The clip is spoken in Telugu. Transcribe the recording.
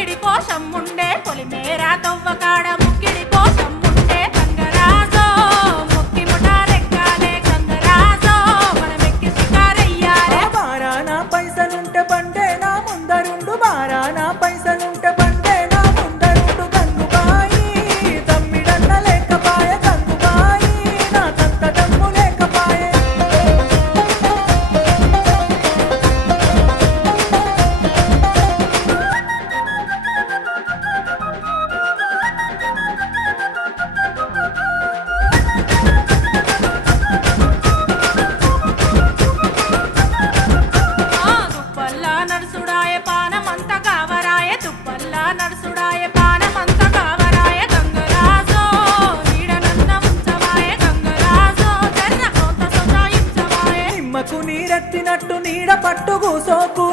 ముక్కిడి కోసం ఉండే పొలిమేరా తవ్వకాడ ముక్కిడి కోసం ఉండే గంగరాజో ముక్కి ముఠారెక్కాలే గంగరాజో మనమెక్కి షికారయ్యాలే బారానా పైసలుంటే బండే నా ముందరుండు బారానా పైసలుంటే బండే నా ముందరుండు గంగుబాయి తమ్మిడన్న లేకపాయే గంగుబాయి నాకంత దమ్ము లేకపాయే దుప్పల్లా నడుసుడాయ పానమంత కావరాయ దుప్పల్లా నడుసుడాయ పానమంత కావరాయ గంగరాజో నీడనన్న ఉంచవాయ గంగరాజో జర్ర కొంత సొంతాయించవాయ నిమ్మకు నీరెత్తినట్టు నీడ పట్టు కూసోకు